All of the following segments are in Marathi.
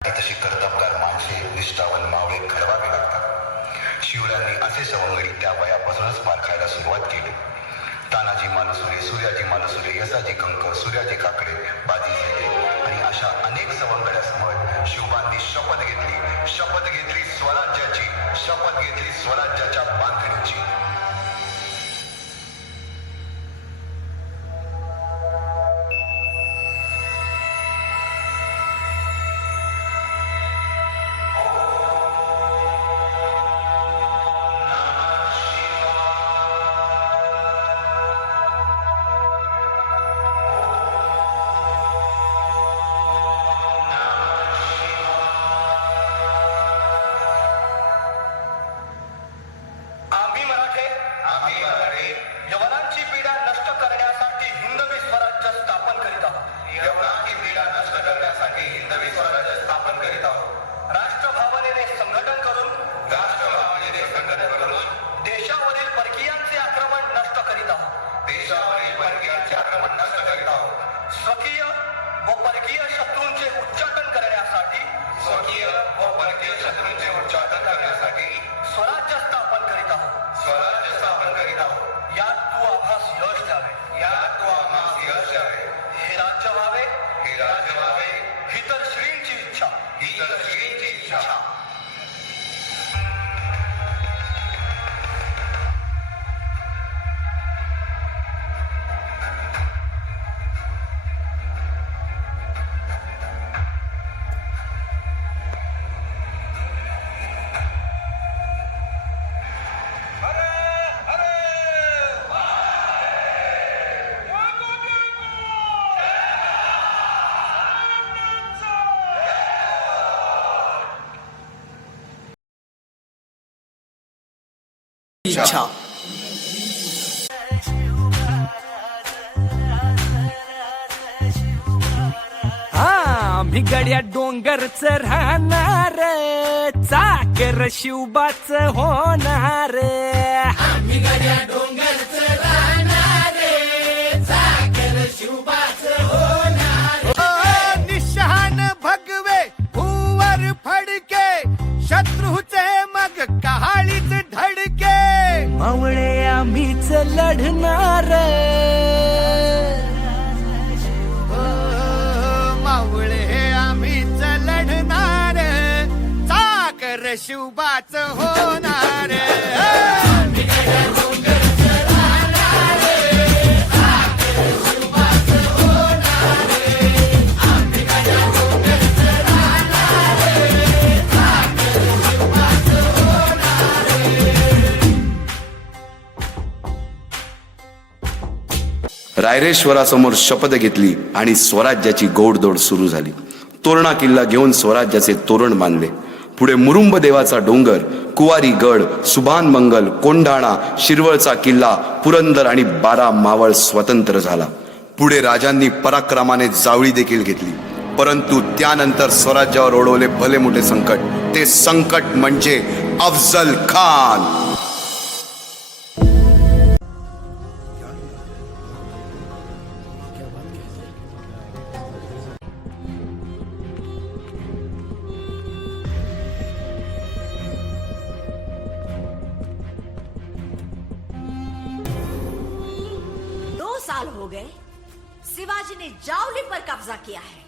तशी कर्तबगार माणसे निष्ठावन मावळे घडवावे लागतात. शिवरायांनी असे सवंगडी त्या वयापासूनच पारखायला सुरुवात केली. तानाजी मालुसरे, सूर्याजी मालुसरे, यसाजी कंकर, सूर्याजी काकडे, बाजी झेले आणि अशा अनेक सवंगड्यासमोर शिवबांनी शपथ घेतली स्वराज्याची, शपथ घेतली स्वराज्याच्या बांधणीची. यवनांची पीडा नष्ट करण्यासाठी हिंदवी स्वराज्य स्थापन करीत आहोत. यवनांची पीडा नष्ट करण्यासाठी हिंदवी स्वराज्य स्थापन करीत आहोत. राष्ट्रभावनेने संघटन करून देशावरील परकीयांचे आक्रमण नष्ट करीत आहोत. स्वकीय व परकीय शत्रूंचे उच्चाटन करण्यासाठी स्वराज्य स्थापन करीत आहोत. यात तू आम्हास यश द्यावे. हे राज्य व्हावे ही तर श्रींची इच्छा. इच्छा. आम्ही गड्या डोंगरच राहणार, चाकर शिवबाच होणार. आम्ही गड्या डोंगरच राहणार, चाकर शिवबाच होणार. निशान भगवे भूवर फडके, शत्रूचे मग कहाळीच धडके. मावळे आम्हीच लढणार, मावळे आम्हीच लढणार, चाकर शिवबाच होणार. रायरेश्वरासमोर शपथ घेतली आणि स्वराज्याची गोडदोड सुरू झाली. तोरणा किल्ला घेऊन स्वराज्याचे तोरण बांधले. पुढे मुरुंब देवाचा डोंगर, कुवारी गड, सुभान मंगल, कोंढाणा, शिरवळचा किल्ला, पुरंदर आणि 12 मावळ स्वतंत्र झाला. पुढे राजांनी पराक्रमाने जावळी देखील घेतली. परंतु त्यानंतर स्वराज्यावर ओढवले भले मोठे संकट. ते संकट म्हणजे अफजल खान. साल हो गए शिवाजी ने जावली पर कब्जा किया है.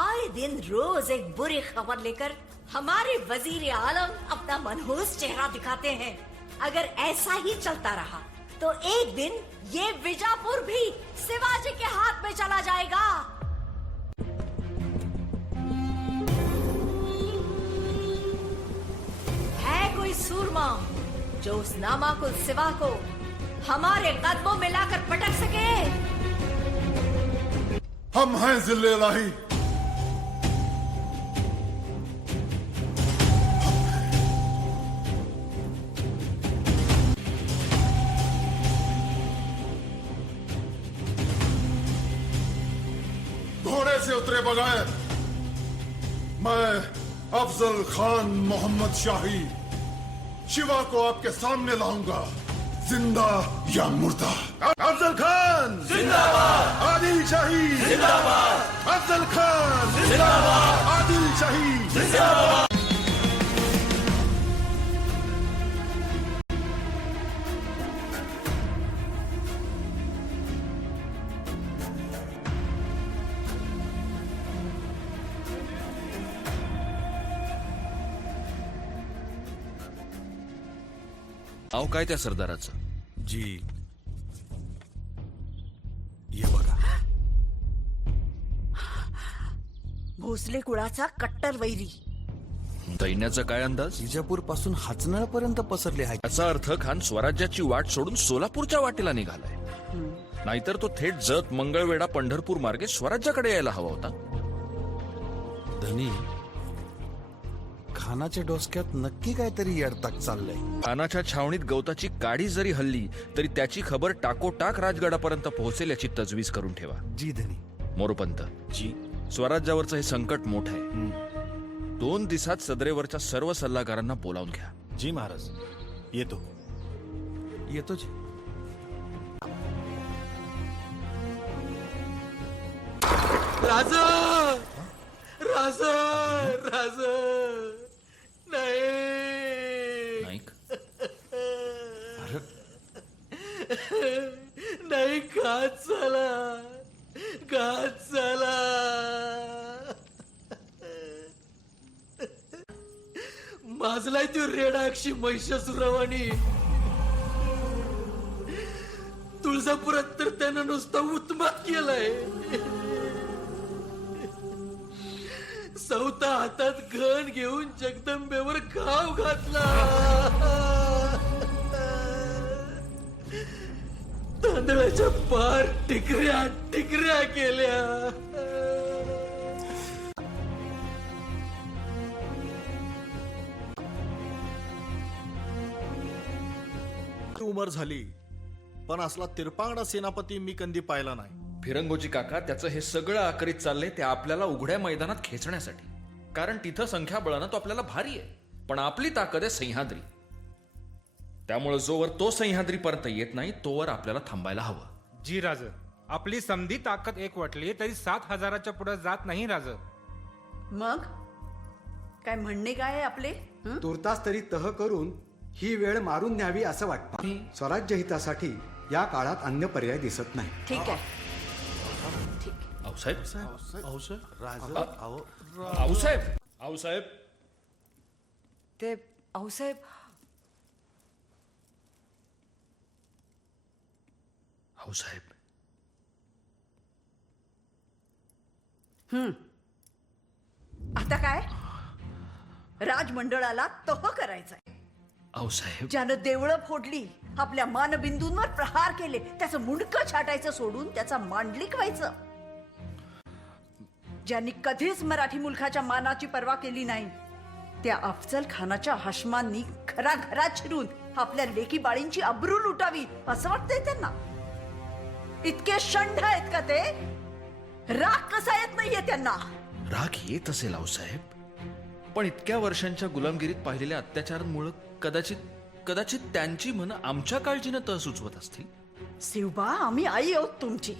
आए दिन रोज एक बुरी खबर लेकर हमारे वजीर आलम अपना मनहूस चेहरा दिखाते हैं. अगर ऐसा ही चलता रहा तो एक दिन ये विजापुर भी शिवाजी के हाथ में चला जाएगा. है कोई सूरमा जो उस नामाकुल सिवा को हमारे कदमों में लाकर पटक सके? हम हैं जिले इलाही. घोड़े से उतरे बगैर मैं अफजल खान मोहम्मद शाही शिवा को आपके सामने लाऊंगा, जिंदा या मुर्दा. अफजल खान जिंदाबाद, आदिल शाही जिंदाबाद, अफजल खान जिंदाबाद, आदिल शाही अहो काय त्या सरदाराचं जी ये बघा. भोसले कुळाचा कट्टर वैरी. दैन्याचा काय अंदाज? विजापूर पासून हाचनाळपर्यंत पसरले आहे. याचा अर्थ खान स्वराज्याची वाट सोडून सोलापूरच्या वाटेला निघालाय. नाहीतर तो थेट जत मंगळवेढा पंढरपूर मार्गे स्वराज्याकडे यायला हवा होता. धनी, खानाच्या डोसक्यात नक्की काहीतरी येडताक चाललंय. खानाच्या छावणीत गवताची काडी जरी हल्ली तरी त्याची खबर टाकोटाक राजगडापर्यंत पोहोचेल याची तजवीज करून ठेवा. जी धनी. मोरोपंत, जी. स्वराज्यावरचं हे संकट मोठं आहे. 2 दिवसात सदरेवरच्या सर्व सल्लागारांना बोलावून घ्या. जी महाराज, येतो. येतो जी. राज राज राज नाही नाईक, नाही घात झाला घात झाला. माजलाय तो रेडाक्षी महिषासुरावानी. तुळजापुरात तर त्यानं नुसता उत्मात केलाय. सौता हातात घन घेऊन जगदंबेवर घाव घातला. तांदळाच्या पार टिकऱ्या टिकऱ्या केल्या. उमर झाली पण असला तिरपांगडा सेनापती मी कधी पाहिला नाही. फिरंगोजी काका, त्याचं हे सगळं आकरीत चाललंय ते आपल्याला उघड्या मैदानात खेचण्यासाठी. कारण तिथं संख्याबळानं तो आपल्याला भारी आहे, पण आपली ताकद आहे सह्याद्री. त्यामुळे जोवर तो सह्याद्रीपर्यंत येत नाही तोवर आपल्याला थांबायला हवं. जी राज, आपली समधी ताकद एक वाटली तरी 7,000च्या पुढे जात नाही राज. मग काय म्हणणे काय आहे आपले? तुर्तास तरी तह करून ही वेळ मारून न्यावी असं वाटतं. स्वराज्य हितासाठी या काळात अन्य पर्याय दिसत नाही. ठीक आहे. आऊसाहेब, आऊसाहेब. आऊसाहेब, आऊसाहेब. ते आऊसाहेब, आऊसाहेब. आता काय? राजमंडळाला तह करायचंय. आऊसाहेब, ज्यानं देवळं फोडली, आपल्या मानबिंदूंवर प्रहार केले, त्याचं मुंडकं छाटायचं सोडून त्याचा मांडलिक व्हायचं. ज्यांनी कधीच मराठी मुलखाच्या मानाची पर्वा केली नाही त्या अफजल खानाच्या हशमांनी घराघरात शिरून आपल्या लेकी बाळींची अब्रू लुटावी असं वाटतंय त्यांना. इतके शंढ आहेत का ते? राग कसा येत नाहीये त्यांना? राग येत असेल आऊसाहेब, पण इतक्या वर्षांच्या गुलामगिरीत पाहिलेल्या अत्याचारांमुळे कदाचित त्यांची मन आमच्या काळजीनं तह सुचवत असतील. शिवबा, आम्ही आई आहोत तुमची.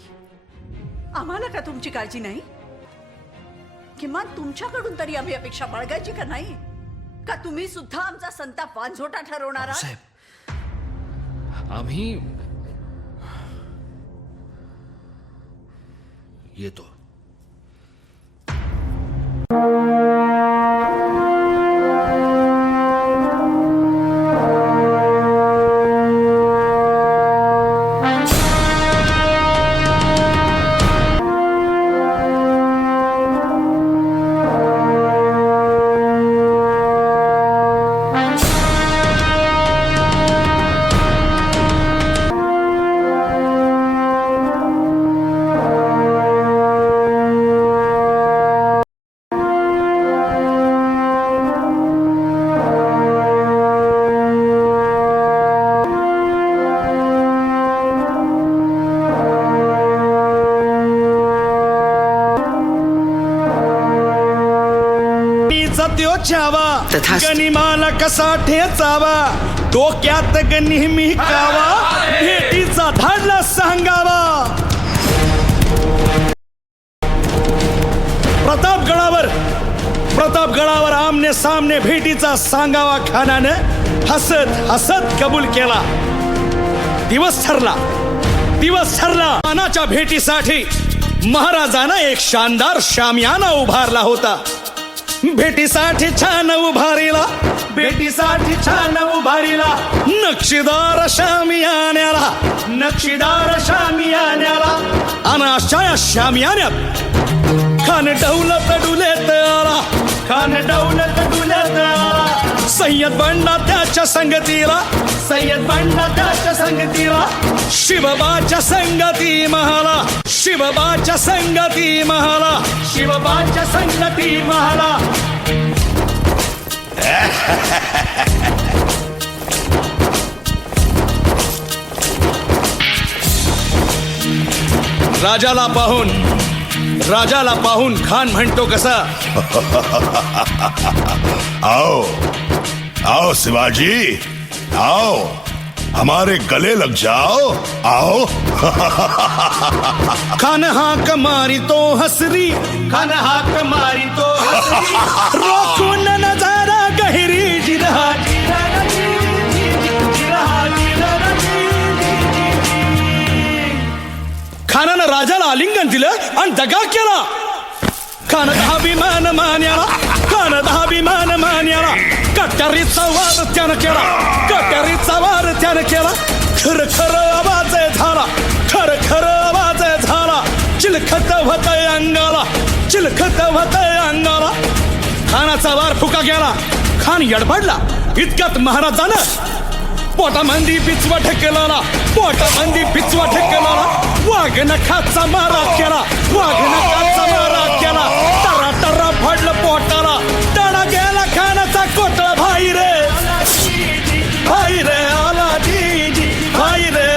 आम्हाला का तुमची काळजी नाही? किमान तुमच्याकडून तरी आम्ही अपेक्षा बाळगायची का नाही? का तुम्ही सुद्धा आमचा संताप वांझोटा ठरवणार आहात? साहेब, आम्ही येतो. त्यो छावा गनिमाला कसा ठेचावा, डोक्यात नेहमी कावा, भेटीचा धाडला सांगावा. प्रतापगडावर प्रतापगडावर आमने सामने भेटीचा सांगावा खानानं हसत हसत कबूल केला. दिवस ठरला. खानाच्या भेटीसाठी महाराजानं एक शानदार शामियाना उभारला होता. भेटीसाठी छान उभारीला नक्षीदार शामियान्याला आणि अशा या शामियान्यात खान दौलत डुलेत आला. सय्यद बंडा त्याच्या संगतीला शिवबाच्या संगती महाला. राजाला पाहून खान म्हणतो कसा, आओ शिवाजी, आओ हमारे गले लग जाओ, आओ. खान हाक मारी तो हसरी रोखून नजारा गहिरी जिरहा. खानानं राजाला आलिंगन दिलं आणि दगा केला. खान अभिमान मान्याला कट्यारीचा वार त्यानं केला. खर आवाज झाला. चिलखत होतय अंगाला. खानाचा वार फुका गेला. खान यडबडला. इतक्यात महाराजानं पोटामंदी पिचवा ठेकेला. वाघ नखाचा मारा केला. टरा फडलं पोटाला. तडा गेला खानाचा कोटळा. भाई रे आला जी भाई रे.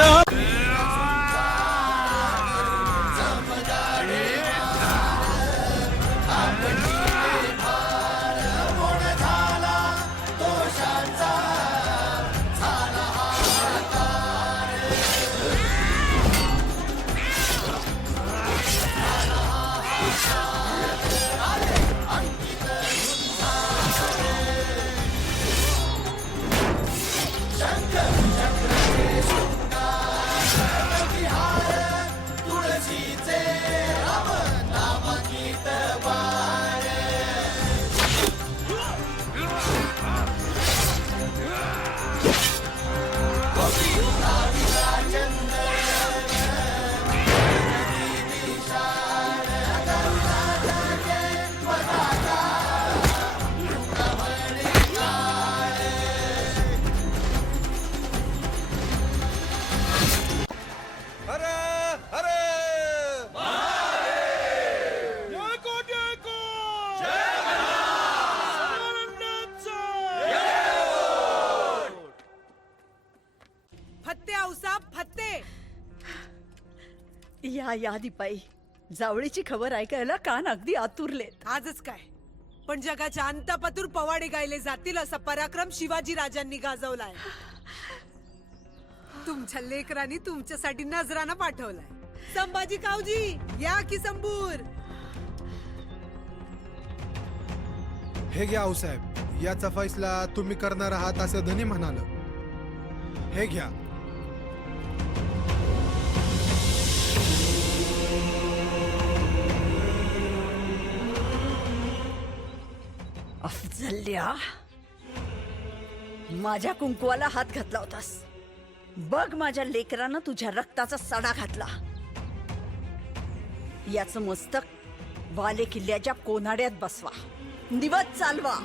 या दीपाई, जावळीची खबर ऐकायला कान अगदी आतुरलेत. आजच काय, पण जगाच्या अंतापातूर पवाडे गायले जातील असा पराक्रम शिवाजी राजांनी गाजवलाय. तुमच्या लेकरांनी तुमच्यासाठी नजराना पाठवलाय. संभाजी कावजी या की संबूर. हे घ्या आऊसाहेब, याचा फैसला तुम्ही करणार आहात असं धनी म्हणाल. हे घ्या. अफजल्या, माझ्या कुंकवाला हात घातला होतास. बघ, माझ्या लेकरानं तुझ्या रक्ताचा सडा घातला. याचं मस्तक वाले किल्ल्याच्या कोनाड्यात बसवा, दिवस चालवा.